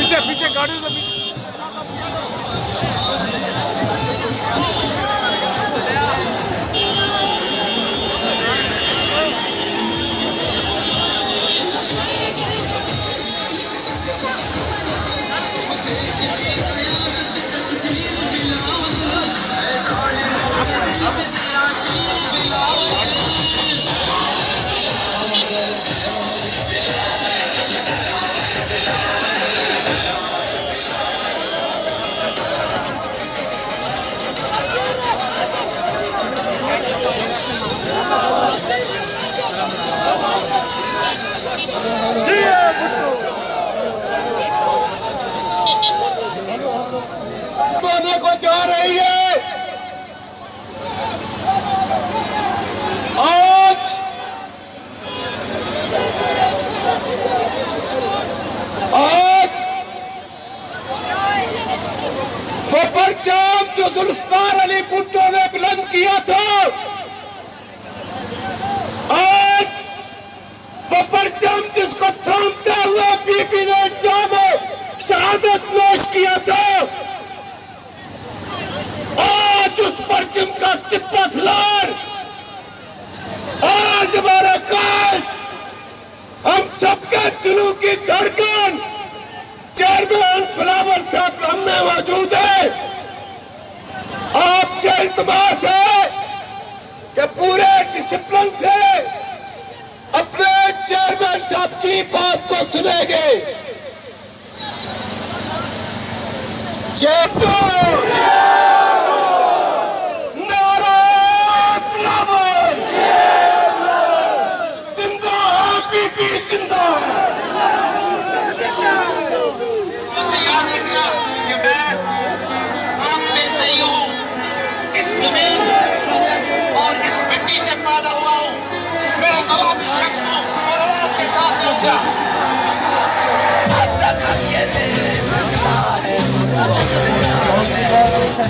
पीछे पीछे गाड़ी में होने को जा रही है। आज वो परचम जो जुल्फकार अली भुट्टो ने बुलंद किया था, आज वो परचम जिसको थामते हुए बीबी ने जामे शहादत नोश किया था, आज उस परचम का सिपा सलार आज हमारा काज, हम सबके दिलों की धड़कन चेयरमैन बिलावल साहब हम में मौजूद है। आपसे इल्तिमास है कि पूरे डिसिप्लिन से अपने चेयरमैन साहब की बात को सुनेंगे। याद रखना कि मैं अब तक अकेले जिंदा है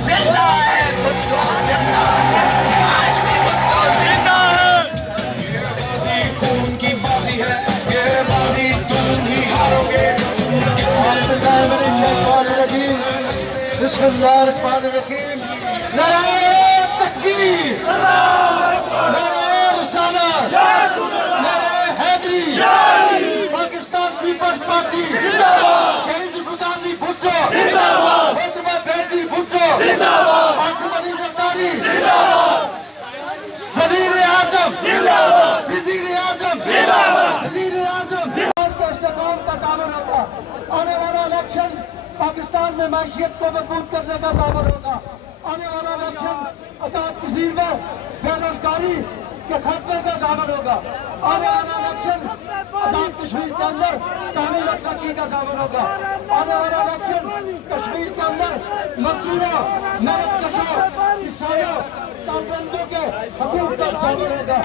जिंदा है भुट्टो जिंदा है आज भी भुट्टो जिंदा है। ये बाजी खून की बाजी है, ये बाजी तुम ही हारोगे। नारे तकबीर, नारे रिसालत, नारे हैदरी, पाकिस्तान पीपल्स पार्टी, शहीद जुल्फिकार अली भुट्टो, मोहतरमा बेनजीर भुट्टो, आसिफ अली जरदारी, वजीर आजम, वजीर आजम, वजीर आजम का इस्तेमाल का दामन होगा। आने वाला इलेक्शन पाकिस्तान में मैशियत को मजबूत करने का दामन होगा। आने वाला इलेक्शन आजाद कश्मीर में बेरोजगारी के खात्मे का दामन होगा। आने वाला इलेक्शन आजाद कश्मीर के अंदर तामीर और तरक्की का दामन होगा। आने वाला इलेक्शन कश्मीर के अंदर मजदूरों, मेहनत कशों, किसानों, तालबंदों के हकूक का दामन होगा।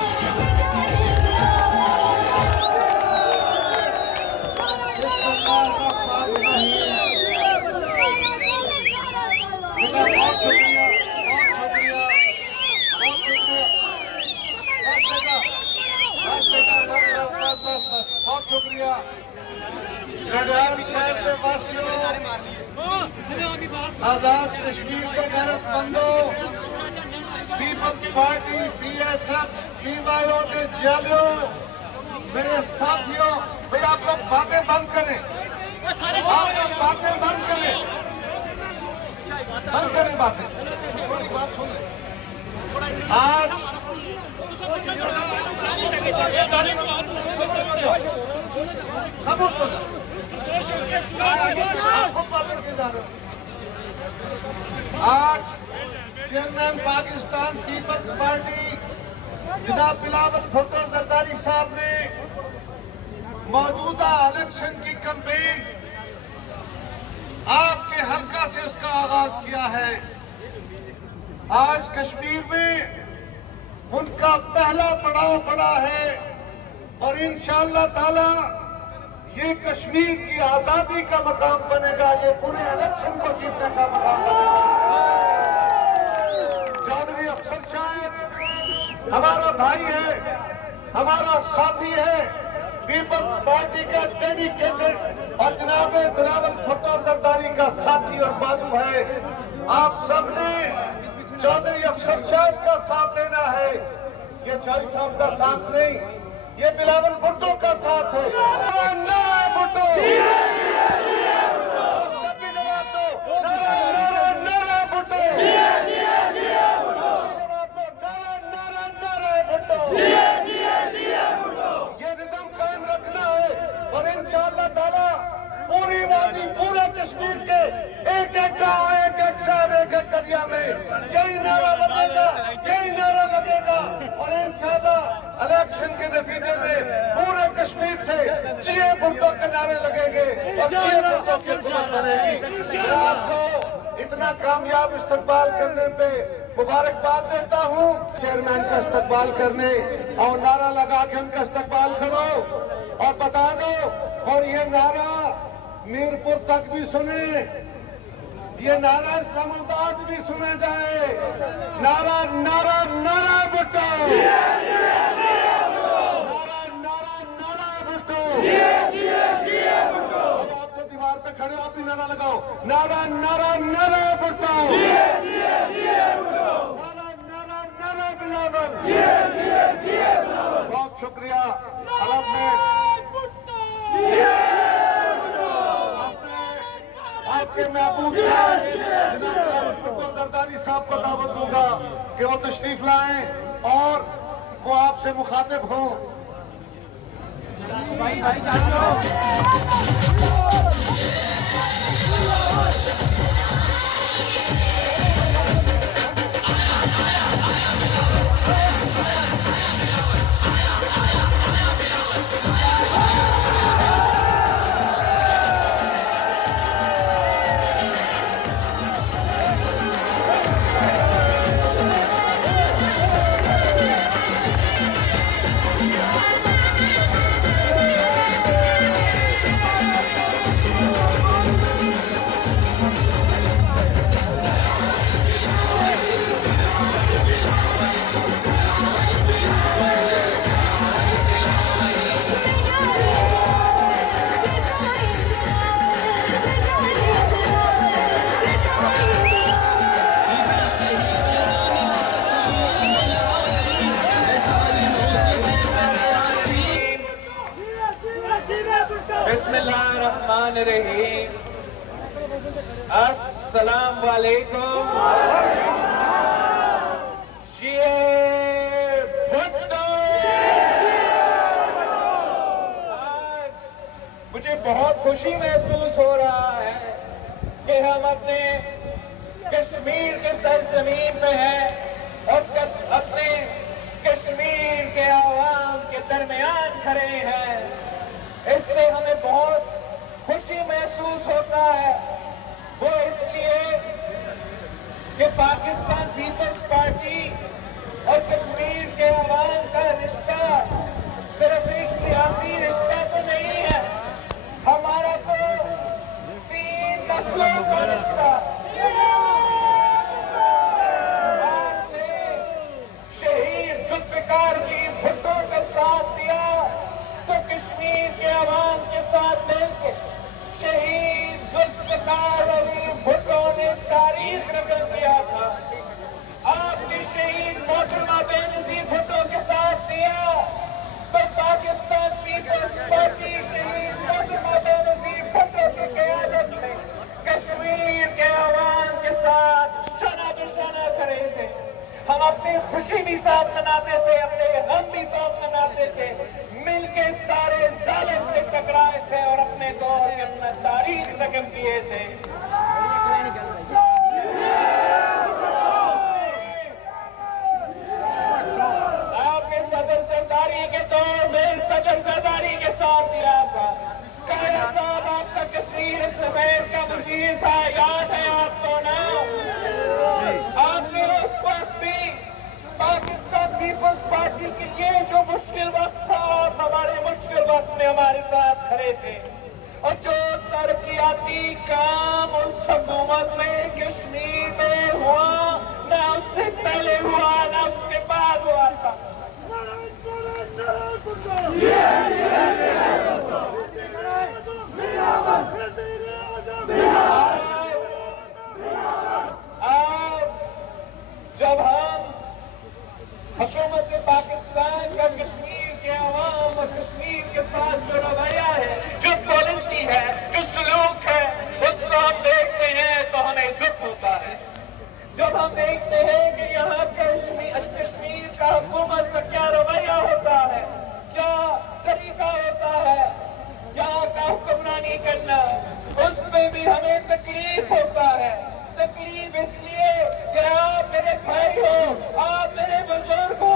बहुत शुक्रिया गढ़वाल शहर के वासियों, आजाद कश्मीर के गैरतमंदों, पीपल्स पार्टी, BSF, PYO के जालियों, मेरे साथियों, भाई आप लोग बातें बंद करें, आप लोग बातें बंद करें, बंद करें बातें, थोड़ी बात सुने। आज आज चेयरमैन पाकिस्तान पीपल्स पार्टी जनाब बिलावल भुट्टो जरदारी साहब ने मौजूदा इलेक्शन की कैंपेन आपके हल्का से उसका आगाज किया है। आज कश्मीर में उनका पहला पड़ाव पड़ा है और इंशाअल्लाह ताला ये कश्मीर की आजादी का मकाम बनेगा, ये पूरे इलेक्शन को जीतने का मकाम बनेगा। चौधरी अफसर साहब हमारा भाई है, हमारा साथी है, पीपल्स पार्टी का डेडिकेटेड और जनाब बिलावल भुट्टो जरदारी का साथी और बाजू है। आप सबने चौधरी अफसर साहब का साथ देना है, ये चौधरी साहब का साथ नहीं, ये बिलावल भुट्टो का साथ है। नारा भुट्टो, सभी जवाब दो, नारा नारा नारा भुट्टो, जवाब दो, नारा नारा नारा भुट्टो। ये निजाम कायम रखना है और इंशाअल्लाह ताला पूरी वादी, पूरे कश्मीर के एक एक गांव, एक एक शहर, एक एक करिया में यही नारा लगेगा, यही नारा लगेगा और इंशाअल्लाह इलेक्शन के नतीजे में पूरे कश्मीर से जिए भुट्टो के नारे लगेंगे और जिए भुट्टो की हुकूमत बनेगी। मैं आपको इतना कामयाब इस्तकबाल करने पे मुबारकबाद देता हूँ। चेयरमैन का इस्तकबाल करने और नारा लगा के उनका इस्तकबाल करो और बता दो, और ये नारा मीरपुर तक भी सुने, ये नारा इस्लामाबाद भी सुना जाए। नारा नारा नारा भुट्टो, नारा नारा नारा भुट्टो। अब आप तो दीवार पे खड़े हो, आप भी नारा लगाओ, नारा नारा नारा भुट्टो, नारा नारा नारा बिलावल। बहुत शुक्रिया। अब मैं आपके महबूब भुट्टो जरदारी साहब को दावत दूंगा कि वो तशरीफ लाएं और वो आपसे मुखातिब हों। अस्सलाम वालेकुम। ये भुट्टो। आज मुझे बहुत खुशी महसूस हो रहा है कि हम अपने कश्मीर के सरजमीन में हैं और अपने कश्मीर के आवाम के दरमियान खड़े हैं। इससे हमें बहुत खुशी महसूस होता है। वो इसलिए कि पाकिस्तान पीपल्स पार्टी और कश्मीर के आवाम का रिश्ता सिर्फ एक सियासी रिश्ता तो नहीं है, हमारा तो 3 नस्लों का रिश्ता। आपने शहीद जुल्फिकार की भुट्टो का साथ दिया तो कश्मीर के आवाम के साथ मिलकर शहीद जुल्फिकार अली भुट्टो ने तारीख रकम किया था। आपने शहीद मोहतरमा बेनजीर भुट्टो के साथ दिया तो पाकिस्तान पीपल्स पार्टी शहीद मोहतरमा बेनजीर भुट्टो की क़यादत में कश्मीर के आवाम के साथ शाना बशाना खड़े थे। हम अपनी खुशी भी साथ मनाते थे, अपने गम भी साथ मनाते थे, मिलके सारे जालिम से टकराए थे और अपने दौर के अपना तारीख रकम किए थे। आपने सदर सरदारी के दौर में सदर सरदारी के साथ दिया था। काया साहब आपका कश्मीर समेत का वजीर था, याद है आपको ना? आपने उस वक्त भी पाकिस्तान पीपल्स पार्टी के ये जो मुश्किल वक्त था, आप हमारे मुश्किल वक्त में हमारे साथ खड़े थे। और जो तरक्याती काम उस हुकूमत में कश्मीर में हुआ, ना उससे पहले हुआ ना उसके बाद हुआ था। जब हम हुकूमत पाकिस्तान का कश्मीर के अवाम और कश्मीर के साथ जो रवैया है, जो पॉलिसी है, जो सलूक है, उसको हम देखते हैं तो हमें दुख होता है। जब हम देखते हैं कि यहाँ कश्मीर का हुकूमत का क्या रवैया होता है, क्या तरीका होता है यहाँ का हुक्मरानी करना, उसमें भी हमें तकलीफ होता है। तकलीफ इसलिए कि आप मेरे भाई हो, आप मेरे बुजुर्ग हो,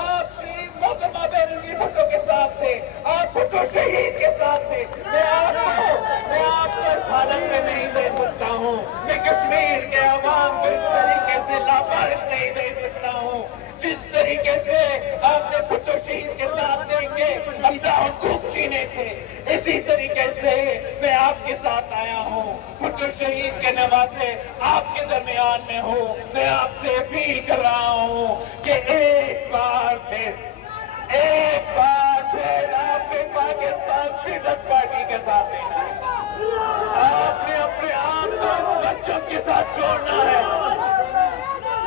आप शहीद मोहतरमा बेनजीर भुट्टो के साथ थे, आप भुट्टो शहीद के साथ थे। मैं आपको इस हालत में नहीं दे सकता हूँ। मैं कश्मीर के अवाम को इस तरीके से लावारिस नहीं दे सकता हूँ जिस तरीके से आपने भुट्टो शहीद के साथ देंगे अपना हुकूक जीने थे। इसी तरीके से मैं आपके साथ आया हूँ, भुट्टो शहीद के नवासे आपके दरमियान में हूँ। मैं आपसे अपील कर रहा हूँ कि एक बार फिर आपने पाकिस्तान पीपल्स पार्टी के साथ देना है। आपने अपने आप को इस बच्चों के साथ जोड़ना है,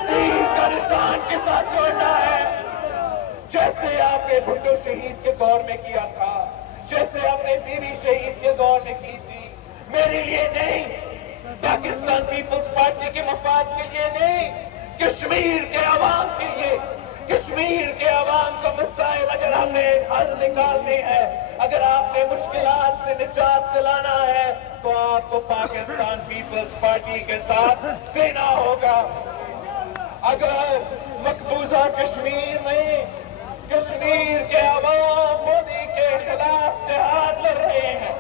तीर का निशान के साथ जोड़ना है, जैसे आपने भुट्टो शहीद के दौर में किया था, जैसे आपने बीवी शहीद के दौर में की थी। मेरे लिए नहीं, पाकिस्तान पीपल्स पार्टी के मफाद के लिए नहीं, कश्मीर के अवाम के लिए। कश्मीर के अवाम का मसाइल अगर हमें हल निकालने हैं, अगर आपने मुश्किलात से निजात दिलाना है, तो आपको पाकिस्तान पीपल्स पार्टी के साथ देना होगा। अगर मकबूजा कश्मीर में कश्मीर के अवाम मोदी के खिलाफ जिहाद लड़ रहे हैं,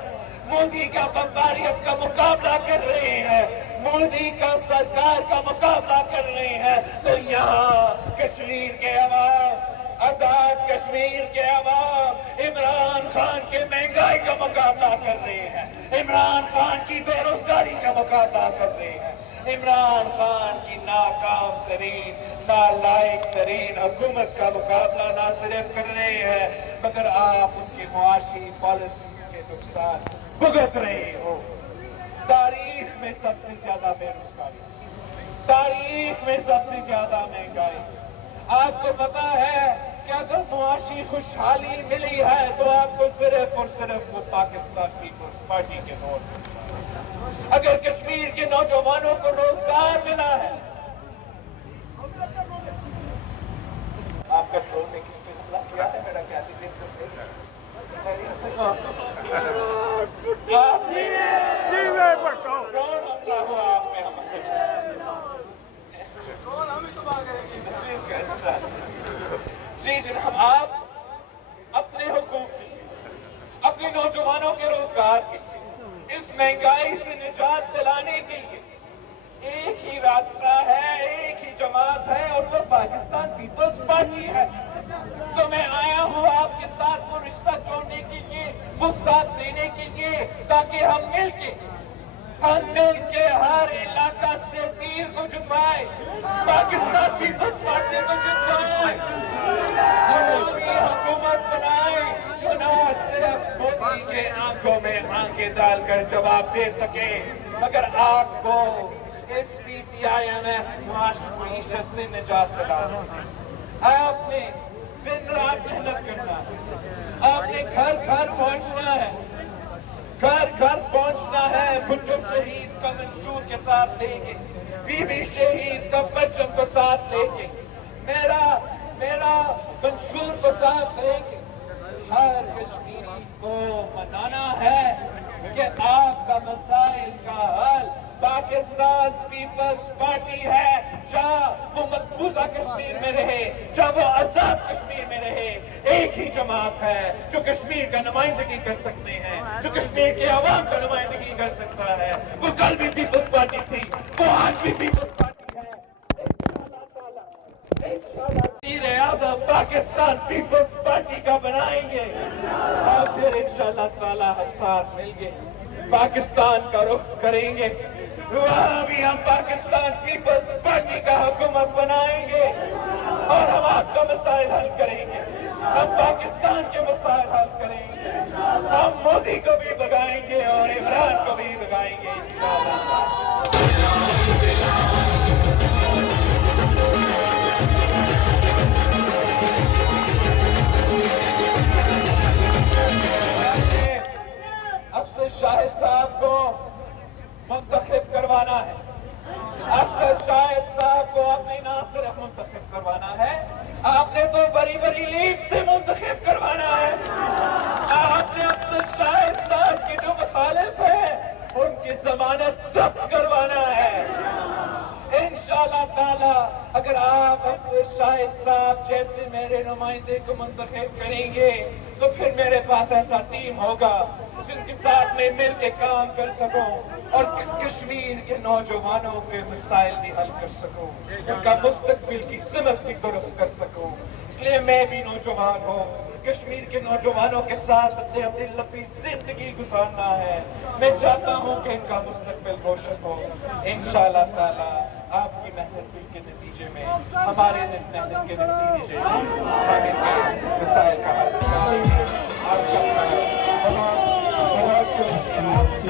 मोदी का बमबारियत का मुकाबला कर रहे हैं, मोदी का सरकार का मुकाबला कर रहे हैं, तो यहाँ कश्मीर के अवाम, आजाद कश्मीर के अवाम इमरान खान के महंगाई का मुकाबला कर रहे हैं, इमरान खान की बेरोजगारी का मुकाबला कर रहे हैं, इमरान खान की नाकाम तरीन, नालायक तरीन हुकूमत का मुकाबला ना सिर्फ कर रहे हैं, मगर आप उनकी मुआशी पॉलिसीज के नुकसान भुगत रहे हो। तारीख में सबसे ज्यादा बेरोजगारी, तारीख में सबसे ज्यादा महंगाई। आपको पता है कि अगर मुआशी खुशहाली मिली है तो आपको सिर्फ और सिर्फ वो पाकिस्तान पीपल्स पार्टी के दौर में अगर कश्मीर के नौजवानों को रोजगार मिला है, आपका ड्रोन ने किस पे हमला किया है? मेरा कैंडिडेट तो सही है। ड्रोन हमला हुआ आप पे हमारे जी जनाब, आप अपने हुकूक की, अपने नौजवानों के रोजगार की, इस महंगाई से निजात दिलाने के लिए एक ही रास्ता है, एक ही जमात है और वो पाकिस्तान पीपल्स पार्टी है। तो मैं आया हूँ आपके साथ वो रिश्ता जोड़ने के लिए, वो साथ देने के लिए, ताकि हम मिलके हर इलाका से तीर को जुटवाए, पाकिस्तान पीपल्स पार्टी को जुटवाए, हमारी हुकूमत बनाए जो न सिर्फ मोदी के आंखों में आंखें डालकर जवाब दे सके, मगर आपको इस PTIMF मुआशरत से निजात दिला सके। आपने दिन रात मेहनत करना है, आपने घर घर पहुंचना है, घर घर पहुंचना है, भुट्टो शहीद का मंशूर के साथ लेके, बीबी शहीद का परचम को साथ लेके, मेरा मंशूर को साथ लेके हर कश्मीरी को मनाना है कि आपका मसाइल का हल पाकिस्तान पीपल्स पार्टी है। चाहे वो मकबूजा कश्मीर में रहे, चाहे वो आजाद कश्मीर में रहे, एक ही जमात है जो कश्मीर का नुमाइंदगी कर सकते हैं, जो कश्मीर के आवाम का नुमाइंदगी कर सकता है। वो कल भी पीपल्स पार्टी थी, वो आज भी पीपल्स पार्टी है। इंशाअल्लाह पाकिस्तान पीपल्स पार्टी का बनाएंगे और फिर इंशाअल्लाह ताला हम साथ मिलके पाकिस्तान का रुख करेंगे। वहां भी हम पाकिस्तान पीपल्स पार्टी का हुकूमत बनाएंगे और हम आपका मसाइल हल करेंगे, हम पाकिस्तान के मसाइल हल करेंगे, हम मोदी को भी भगाएंगे और इमरान को भी भगाएंगे इंशाअल्लाह। अफसर शाहिद साहब को मुंतखब करवाना है, अफसर शाहिद साहब को आपने ना सिर्फ मुंतखब करवाना है, आपने तो बड़ी बड़ी लीग से मुंतखब करवाना है। आपने अफसर शाहिद साहब के जो मुखालिफ है उनकी जमानत जब्त करवाना है इंशाअल्लाह ताला। अगर आप अफसर शाहिद साहब जैसे मेरे नुमाइंदे को मुंतखब करेंगे तो फिर मेरे पास ऐसा टीम होगा जिनके साथ में मिल के काम कर सकूं और कश्मीर के नौजवानों के मसाइल भी हल कर सकूं, उनका मुस्तकबिल की सिमत भी दुरुस्त कर सकूं। इसलिए मैं भी नौजवान हूँ, कश्मीर के नौजवानों के साथ अपनी लंबी जिंदगी गुजारना है। मैं चाहता हूँ कि इनका मुस्तकबिल रोशन हो इंशाअल्लाह ताला। आपकी मेहनत के नतीजे में, हमारे मेहनत के नतीजे में हम इनके मसाइल का हल करेंगे। आप सबका बहुत बहुत शुक्रिया।